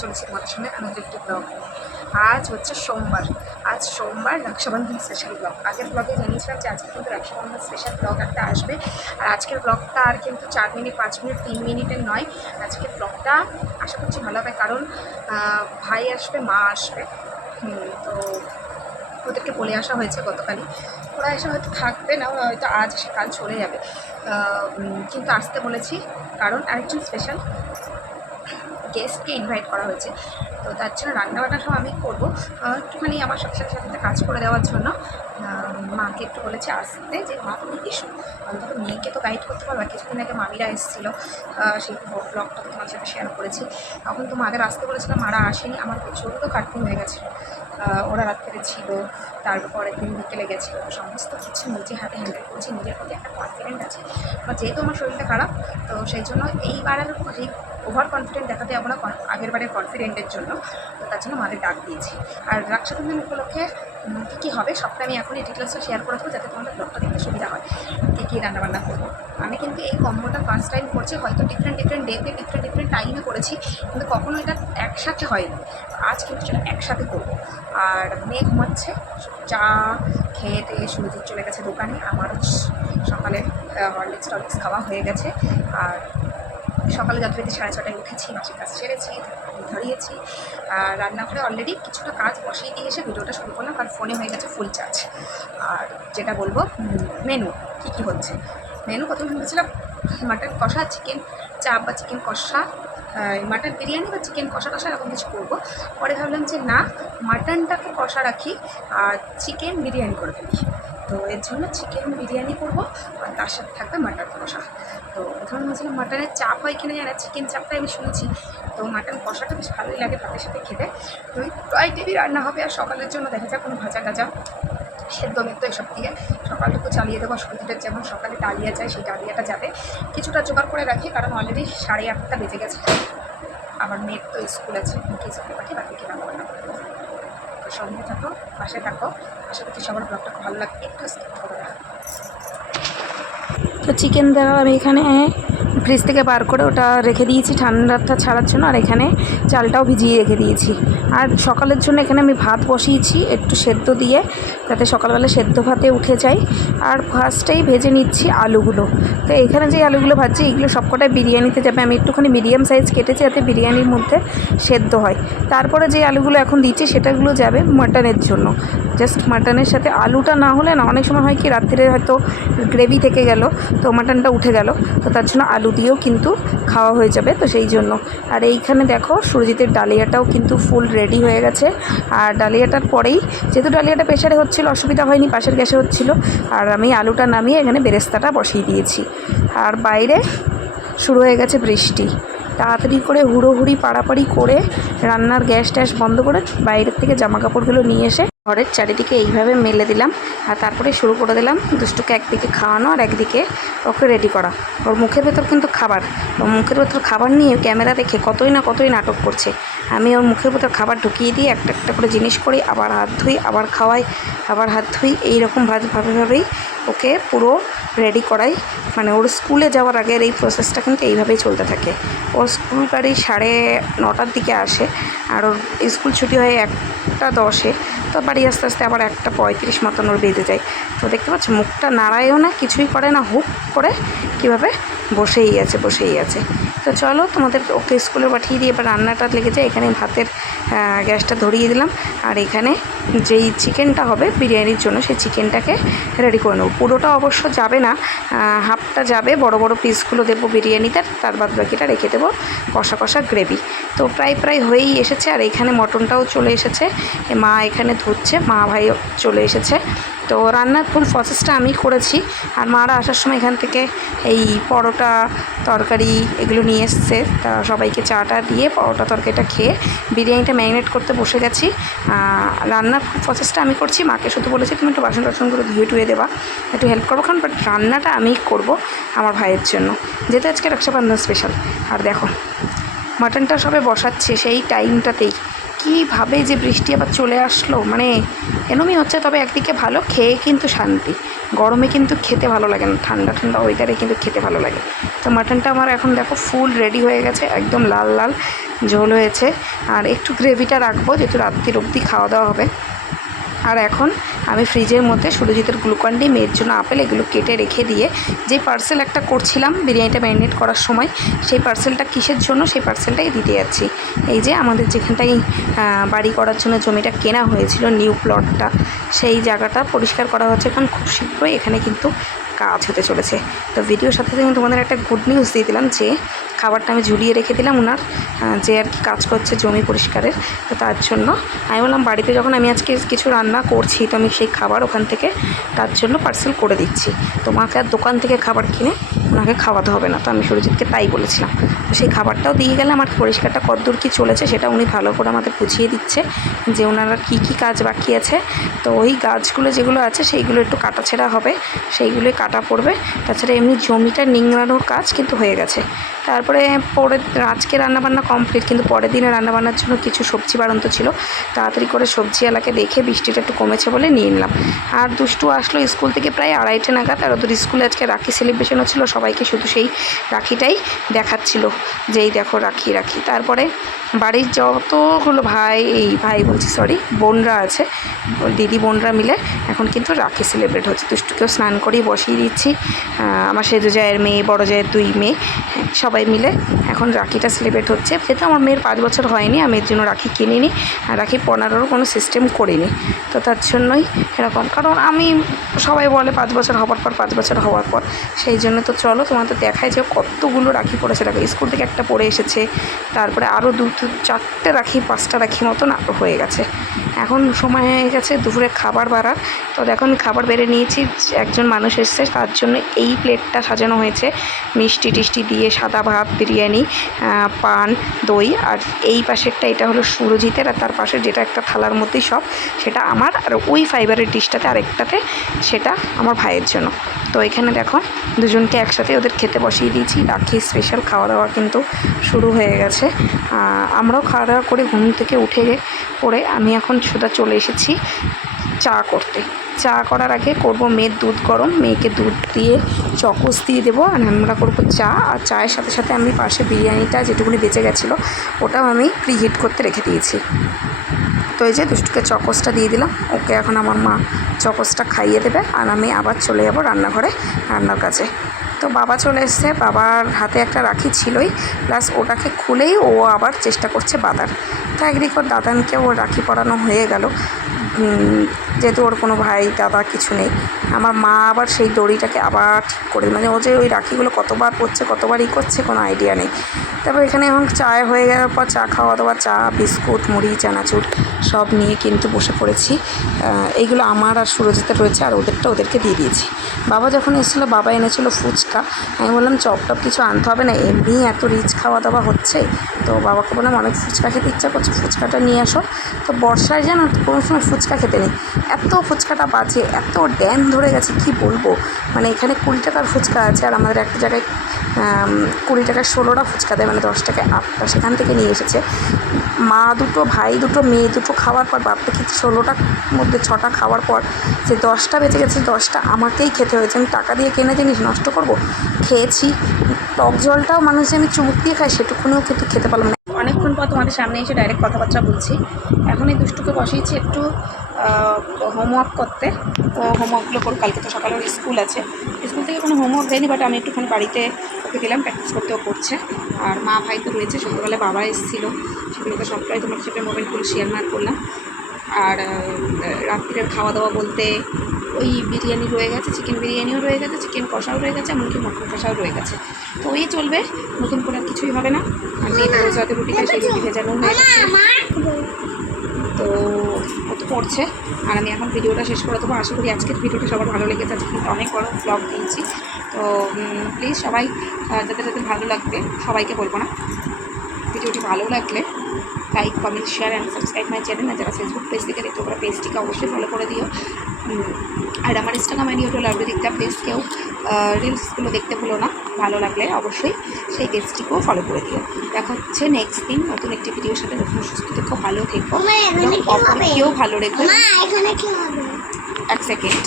চলেছি তোমাদের সঙ্গে আমাদের একটি ব্লগ আজ হচ্ছে সোমবার। আজ সোমবার রক্ষাবন্ধন স্পেশাল ব্লগ আগের ব্লগে জানিয়েছিলাম যে আজকে কিন্তু রক্ষাবন্ধন স্পেশাল ব্লগ একটা আসবে। আর আজকের ব্লগটা আর কিন্তু চার মিনিট, পাঁচ মিনিট, তিন মিনিটের নয়। আজকের ব্লগটা আশা করছি ভালো হবে, কারণ ভাই আসবে, মা আসবে। তো ওদেরকে বলে আসা হয়েছে গতকালই। ওরা এসে হয়তো থাকবে না ওরা হয়তো আজ এসে কাল চলে যাবে। কিন্তু আসতে বলেছি, কারণ আরেকজন স্পেশাল গেস্টকে ইনভাইট করা হয়েছে। তো তার জন্য রান্নাবান্না সব আমি করব। একটুখানি আমার সাথে সাথে সাথে কাজ করে দেওয়ার জন্য মাকে একটু বলেছে আসতে যে, মা, তুমি এসো। অন্তত মেয়েকে তো গাইড করতে পারবে। কিছুদিন আগে মামিরা এসেছিল। সেই ব্লগটা তো তোমার সাথে শেয়ার করেছি। তখন তো মাদের আসতে বলেছিলাম মারা আসেনি। আমার প্রচুর তো কাটতিন হয়ে গেছিল। ওরা রাত্রে ছিল, তারপরে দিন বিকেলে গেছিল। সমস্ত কিছু নিজে হাতে হ্যান্ডেল করছি। নিজের প্রতি একটা কনফিডেন্ট আছে। বা যেহেতু আমার শরীরটা খারাপ, তো সেই জন্য এইবার এই ওভার কনফিডেন্ট দেখাতে যাব না আগের বারে কনফিডেন্টের জন্য। তো তার জন্য মাদের ডাক দিয়েছি। আর রাক্ষাবন্ধন উপলক্ষে কী কী হবে সবটা আমি এখন এই ডিটেলসটা শেয়ার করে দেবো যাতে তোমাদের ব্লগটা দেখতে সুবিধা হয়। কী কী রান্নাবান্না করব। আমি কিন্তু এই কম্বোটা ফার্স্ট টাইম করছি, হয়তো ডিফারেন্ট ডিফারেন্ট ডেতে ডিফারেন্ট ডিফারেন্ট টাইমে করেছি, কিন্তু কখনো এটা একসাথে হয়নি। আজ কিন্তু সেটা একসাথে করব। আর মেয়ে ঘুমাচ্ছে চা খেয়ে টেয়ে সুরজিৎ চলে গেছে দোকানে। আমারও সকালে হরলিক্স টরলিক্স খাওয়া হয়ে গেছে। আর সকালে যথারীতি সাড়ে ছটায় উঠেছি, মাসের কাজ সেরেছি ধরিয়েছি। আর রান্নাঘরে অলরেডি কিছুটা কাজ বসিয়ে দিয়ে এসে ভিডিওটা শুরু করলাম, কারণ ফোনে হয়ে গেছে ফুল চার্জ আর যেটা বলব মেনু কী কী হচ্ছে? মেনু প্রথমে ভেবেছিলাম মাটন কষা চিকেন চাপ বা চিকেন কষা মাটন বিরিয়ানি বা চিকেন কষা টষা এরকম কিছু করব। পরে ভাবলাম যে না মাটনটাকে কষা রাখি আর চিকেন বিরিয়ানি করে ফেলি। তো এর জন্য চিকেন বিরিয়ানি করব আর তার সাথে থাকবে মাটন কষা। তো প্রথমে বলছিলাম মাটনের চাপ হয় কিনা জানা চিকেন চাপটা আমি শুনেছি। তো মাটন কষাটা বেশ ভালোই লাগে ভাতের সাথে খেতে। তো টয় টিভি রান্না হবে আর সকালের জন্য দেখা যাক কোনো ভাজা টাজা সেদ্ধ মেদ্ধ এসব দিয়ে সকালটুকু চালিয়ে দেবো। সন্ধ্যের যেমন সকালে ডালিয়া যায়, সেই ডালিয়াটা যাবে। কিছুটা জোগাড় করে রাখি, কারণ অলরেডি সাড়ে আটটা বেজে গেছে। আবার মেয়ের তো স্কুল আছে মেয়েকে স্কুলে পাঠিয়ে বাকি কিনা রান্না করে দেবো। তো সঙ্গে থাকো, পাশে থাকো। আশা করছি সবার ব্লগটা ভালো লাগবে, একটু স্কিপ তো চিকেন দেওয়া আমি এখানে ফ্রিজ থেকে বার করে ওটা রেখে দিয়েছি, ঠান্ডাটা ছাড়ার জন্য, আর এখানে চালটাও ভিজিয়ে রেখে দিয়েছি। আর সকালের জন্য এখানে আমি ভাত বসিয়েছি একটু সেদ্ধ দিয়ে, যাতে সকালবেলা সেদ্ধ ভাতে উঠে যায় আর ফার্স্টেই ভেজে নিচ্ছি আলুগুলো। তো এখানে যে আলুগুলো ভাজছি, এগুলো সবকটাই বিরিয়ানিতে যাবে। আমি একটুখানি মিডিয়াম সাইজ কেটেছি যাতে বিরিয়ানির মধ্যে সেদ্ধ হয়। তারপরে যে আলুগুলো এখন দিচ্ছি, সেটাগুলো যাবে মাটনের জন্য। জাস্ট মাটনের সাথে আলুটা না হলে না, অনেক সময় হয় কি রাত্রে হয়তো গ্রেভি থেকে গেল, তো মাটনটা উঠে গেল, তো তার জন্য আলু দিয়েও কিন্তু খাওয়া হয়ে যাবে, তো সেই জন্য। আর এইখানে দেখো সুরজিতের ডালিয়াটাও কিন্তু ফুল রেডি হয়ে গেছে, আর ডালিয়াটার পরেই যেহেতু ডালিয়াটা প্রেশারে হচ্ছিল, অসুবিধা হয়নি, পাশের গ্যাসে হচ্ছিল, আর আমি আলুটা নামিয়ে এখানে বেরেস্তাটা বসিয়ে দিয়েছি। আর বাইরে শুরু হয়ে গেছে বৃষ্টি। তাড়াতাড়ি করে হুড়োহুড়ি, পাড়াপাড়ি করে রান্নার গ্যাস ট্যাস বন্ধ করে বাইরের থেকে জামা কাপড়গুলো নিয়ে এসে ঘরের চারিদিকে এইভাবে মেলে দিলাম আর তারপরে শুরু করে দিলাম দুষ্টুকে একদিকে খাওয়ানো আর একদিকে ওকে রেডি করা। ওর মুখের ভেতর কিন্তু খাবার। ওর মুখের ভেতর খাবার নিয়ে ক্যামেরা দেখে কতই না কতই নাটক করছে। আমি ওর মুখের ভেতর খাবার ঢুকিয়ে দিয়ে একটা একটা করে জিনিস করি, আবার হাত ধুই, আবার খাওয়াই, আবার হাত ধুই, এইরকম ভাবে ভাবেই ওকে পুরো রেডি করাই। মানে ওর স্কুলে যাওয়ার আগের এই প্রসেসটা কিন্তু এইভাবেই চলতে থাকে। ওর স্কুল গাড়ি সাড়ে নটার দিকে আসে আর ওর স্কুল ছুটি হয় একটা দশে। তো বাড়ি আস্তে আস্তে আবার একটা পঁয়ত্রিশ মতন ওর বেঁধে যায়। তো দেখতে পাচ্ছ মুখটা নাড়ায়ও না, কিছুই করে না, হুক করে কীভাবে বসেই আছে বসেই আছে। তো চলো তোমাদের ওকে স্কুলে পাঠিয়ে দিয়ে এবার রান্নাটা লেগে যায়। এখানে ভাতের গ্যাসটা ধরিয়ে দিলাম। আর এখানে যেই চিকেনটা হবে বিরিয়ানির জন্য, সেই চিকেনটাকে রেডি করে নেব। পুরোটা অবশ্য যাবে না হাফটা যাবে। বড় বড় পিসগুলো দেবো বিরিয়ানিতে, তার বাদ বাকিটা রেখে দেবো কষা কষা গ্রেভি তো প্রায় প্রায় হয়েই এসেছে আর এখানে মটনটাও চলে এসেছে। মা এখানে ধুচ্ছে, মা ভাই চলে এসেছে। তো রান্নার ফুল প্রসেসটা আমি করেছি আর মারা আসার সময় এখান থেকে এই পরোটা, তরকারি এগুলো নিয়ে এসছে। তা সবাইকে চাটা দিয়ে পরোটা, তরকারিটা খেয়ে বিরিয়ানিটা ম্যারিনেট করতে বসে গেছি। রান্নার প্রসেসটা আমি করছি। মাকে শুধু বলেছি, তুমি একটু বাসন টাসনগুলো ধুয়ে টুয়ে দেবা, একটু হেল্প করব, কারণ বাট রান্নাটা আমিই করব আমার ভাইয়ের জন্য। যেহেতু আজকে রক্ষাবন্ধন স্পেশাল আর দেখো মাটনটা সবে বসাচ্ছে সেই টাইমটাতেই। কীভাবে যে বৃষ্টি আবার চলে আসলো মানে এরমই হচ্ছে, তবে একদিকে ভালো, খেয়ে কিন্তু শান্তি। গরমে কিন্তু খেতে ভালো লাগে না, ঠান্ডা ঠান্ডা ওয়েদারে কিন্তু খেতে ভালো লাগে। তো মাটনটা আমার এখন দেখো ফুল রেডি হয়ে গেছে, একদম লাল লাল ঝোল হয়েছে। আর একটু গ্রেভিটা রাখব, যেহেতু রাত্রির অবধি খাওয়া দাওয়া হবে। আর এখন আমি ফ্রিজের মধ্যে সুরজিতের গ্লুকন ডি, মেয়ের জন্য আপেল, এগুলো কেটে রেখে দিয়ে যে পার্সেল একটা করছিলাম বিরিয়ানিটা ম্যারিনেট করার সময়, সেই পার্সেলটা কিসের জন্য? সেই পার্সেলটাই দিতে যাচ্ছি। এই যে আমাদের যেখানটাই বাড়ি করার জন্য জমিটা কেনা হয়েছিল, নিউ প্লটটা সেই জায়গাটা পরিষ্কার করা হচ্ছে। এখন খুব শীঘ্রই এখানে কিন্তু কাজ হতে চলেছে। তো ভিডিওর সাথে আমি তোমাদের একটা গুড নিউজ দিয়ে দিলাম যে, খাবারটা আমি ঝুলিয়ে রেখে দিলাম ওনার যে আর কি কাজ করছে জমি পরিষ্কারের, তো তার জন্য। আমি বললাম, বাড়িতে যখন আমি আজকে কিছু রান্না করছি, তো আমি সেই খাবার ওখান থেকে তার জন্য পার্সেল করে দিচ্ছি। তোমাকে আর দোকান থেকে খাবার কিনে ওনাকে খাওয়াতে হবে না, তো আমি সুরজিৎকে তাই বলেছিলাম। তো সেই খাবারটাও দিয়ে গেলে আমার পরিষ্কারটা কতদূর কী চলেছে সেটা উনি ভালো করে আমাকে বুঝিয়ে দিচ্ছে, যে ওনারা কী কী কাজ বাকি আছে। তো ওই গাছগুলো যেগুলো আছে সেইগুলো একটু কাটাছেঁড়া হবে, সেইগুলোই কাটা পড়বে। তাছাড়া এমনি জমিটা নিংড়ানোর কাজ কিন্তু হয়ে গেছে। তারপরে পরে আজকে রান্নাবান্না কমপ্লিট, কিন্তু পরের দিনে রান্নাবান্নার জন্য কিছু সবজি বাড়ন্ত ছিল। তাড়াতাড়ি করে সবজি এলাকে দেখে বৃষ্টিটা একটু কমেছে বলে নিয়ে নিলাম। আর দুষ্টু আসলো স্কুল থেকে প্রায় আড়াইটে নাগাদ, আর ওদের স্কুলে আজকে রাখি সেলিব্রেশন হচ্ছিল সবাইকে শুধু সেই রাখিটাই দেখাচ্ছিল যে এই দেখো রাখি রাখি। তারপরে বাড়ির যতগুলো ভাই এই ভাই বলছি সরি বোনরা আছে দিদি বোনরা মিলে এখন কিন্তু রাখি সেলিব্রেট হচ্ছে। দুষ্টুকেও স্নান করিয়ে বসিয়ে দিচ্ছি। আমার সেজু জায়ের মেয়ে বড় জায়ের দুই মেয়ে হ্যাঁ, সবাই মিলে এখন রাখিটা সেলিব্রেট হচ্ছে। যেহেতু আমার মেয়ের পাঁচ বছর হয়নি, আমি এর জন্য রাখি কিনিনি। আর রাখি পনারোরও কোনো সিস্টেম করিনি। তো তার জন্যই এরকম। কারণ আমি সবাই বলে পাঁচ বছর হওয়ার পর, পাঁচ বছর হওয়ার পর। সেই জন্য তো চলো, তোমাদের দেখায় যে কতগুলো রাখি পড়েছে। দেখো, স্কুল থেকে একটা পড়ে এসেছে। তারপরে আরও দু চারটে রাখি, পাঁচটা রাখি মতন হয়ে গেছে। এখন সময় হয়ে গেছে দুপুরে খাবার বাড়ার। তো আমি খাবার বেড়ে নিয়েছি। একজন মানুষ এসছে, তার জন্য এই প্লেটটা সাজানো হয়েছে। মিষ্টি টিষ্টি দিয়ে সাদা ভাত, বিরিয়ানি। পান, দই আর এই পাশেরটা এটা হলো সুরজিতের আর তার পাশে যেটা একটা থালার মধ্যেই সব, সেটা আমার আর ওই ফাইবারের ডিশটাতে আরেকটাতে সেটা আমার ভাইয়ের জন্য। তো এখানে দেখো দুজনকে একসাথে ওদের খেতে বসিয়ে দিয়েছি রাখি স্পেশাল খাওয়া দাওয়া কিন্তু শুরু হয়ে গেছে। আমরাও খাওয়া দাওয়া করে ঘুম থেকে উঠে পড়ে আমি এখন সোজা চলে এসেছি চা করতে। চা করার আগে করব মেয়ের দুধ গরম। মেয়েকে দুধ দিয়ে চকোস দিয়ে দেবো আর আমরা করব চা। আর চায়ের সাথে সাথে আমি পাশে বিরিয়ানিটা যেটুকুনি বেঁচে গেছিল, ওটাও আমি প্রিহিট করতে রেখে দিয়েছি। তো এই যে দুষ্টুকে চকসটা দিয়ে দিলাম। ওকে এখন আমার মা চকসটা খাইয়ে দেবে আর আমি আবার চলে যাব রান্নাঘরে, রান্নার কাছে তো বাবা চলে এসছে। বাবার হাতে একটা রাখি ছিলই। প্লাস ওটাকে খুলেই ও আবার চেষ্টা করছে বাঁধার। তো একদিক দাদানকে ওর রাখি পরানো হয়ে গেল। যেহেতু ওর কোনো ভাই, দাদা কিছু নেই। আমার মা আবার সেই দড়িটাকে আবার ঠিক করে মানে ও যে ওই রাখিগুলো কতবার করছে কতবার ই করছে, কোনো আইডিয়া নেই। তারপর এখানে এখন চায় হয়ে যাওয়ার পর চা খাওয়া দাওয়া, চা, বিস্কুট, মুড়ি, চানাচুর সব নিয়ে কিন্তু বসে পড়েছি। এইগুলো আমার আর সুরজিতের রয়েছে, আর ওদেরটা ওদেরকে দিয়ে দিয়েছি। বাবা যখন এসেছিল, বাবা এনেছিলো ফুচকা। আমি বললাম, চপ টপ কিছু আনতে হবে না, এমনি এত রিচ খাওয়া দাওয়া হচ্ছে? তো বাবাকে বললাম, অনেক ফুচকা খেতে ইচ্ছা করছে, ফুচকাটা নিয়ে আসো। তো বর্ষায় যেন কোনো সময় ফুচকা খেতে নেই। এত ফুচকাটা বাজে, এত ড্যাম ধরে গেছে, কি বলব? মানে এখানে কুড়ি টাকার ফুচকা আছে, আর আমাদের একটা জায়গায় কুড়ি টাকার ষোলোটা ফুচকা দেয় মানে দশ টাকায় আটটা, সেখান থেকে নিয়ে এসেছে। মা দুটো, ভাই দুটো, মেয়ে দুটো খাওয়ার পর বাপটা কি ষোলোটার মধ্যে ছটা খাওয়ার পর যে দশটা বেঁচে গেছে, দশটা আমাকেই খেতে হয়েছে। আমি টাকা দিয়ে কিনে জিনিস নষ্ট করব? খেয়েছি। টক জলটাও মানুষ যে আমি চুমুক দিয়ে খাই সেটুকুনিও কিন্তু খেতে পারলাম না। অনেকক্ষণ পর তোমাদের সামনে এসে ডাইরেক্ট কথাবার্তা বলছি। এখন এই দুষ্টুকে বসিয়েছি একটু হোমওয়ার্ক করতে। ও হোমওয়ার্কগুলো করো কালকে তো সকালে স্কুল আছে। স্কুল থেকে কোনো হোমওয়ার্ক দেয়নি বাট আমি একটুখানি বাড়িতে ওকে দিলাম প্র্যাকটিস করতেও করছে। আর মা ভাই তো রয়েছে সন্ধ্যাবেলায় বাবা এসেছিল। সেগুলোকে সবটাই তোমার সাথে মোবাইলগুলো শেয়ার মার করলাম। আর আহ, রাত্রিরের খাওয়া দাওয়া বলতে ওই বিরিয়ানি রয়ে গেছে চিকেন বিরিয়ানিও রয়ে গেছে চিকেন কষাও রয়ে গেছে, এমনকি মটন কষাও রয়ে গেছে। তো ওই চলবে, নতুন করে আর কিছুই হবে না। রোজ রাতে রুটি খায় সেই রুটি ভেজানো হয়ে তো ও তো পড়ছে আর আমি এখন ভিডিওটা শেষ করে দেবো। আশা করি আজকের ভিডিওটা সবার ভালো লেগেছে। আজকে কিন্তু অনেক বড় ব্লগ দিয়েছি। তো প্লিজ সবাই যাদের যাদের ভালো লাগবে, সবাইকে বলব না। ভিডিওটি ভালো লাগলে like comment share and subscribe my channel আর যারা ফেসবুক পেজ থেকে দেখতে পারো। পেজটিকে অবশ্যই ফলো করে দিও। আর আমার ইনস্টাগ্রাম আইডি হলো লাভলি দিকটা পেজকেও রিলসগুলো দেখতে ভুলো না। ভালো লাগলে অবশ্যই সেই পেজটিকেও ফলো করে দিও। দেখা হচ্ছে নেক্সট দিন নতুন একটি ভিডিওর সাথে। নতুন সুস্থ থেকো ভালো থেকো। মা, এখানে এবং কি হবে? অপরকেও ভালো রেখো। এক সেকেন্ড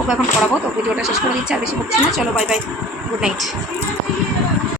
ওকে এখন পড়াবো তো ভিডিওটা শেষ করে দিচ্ছি আর বেশি বকছি না। চলো বাই বাই গুড নাইট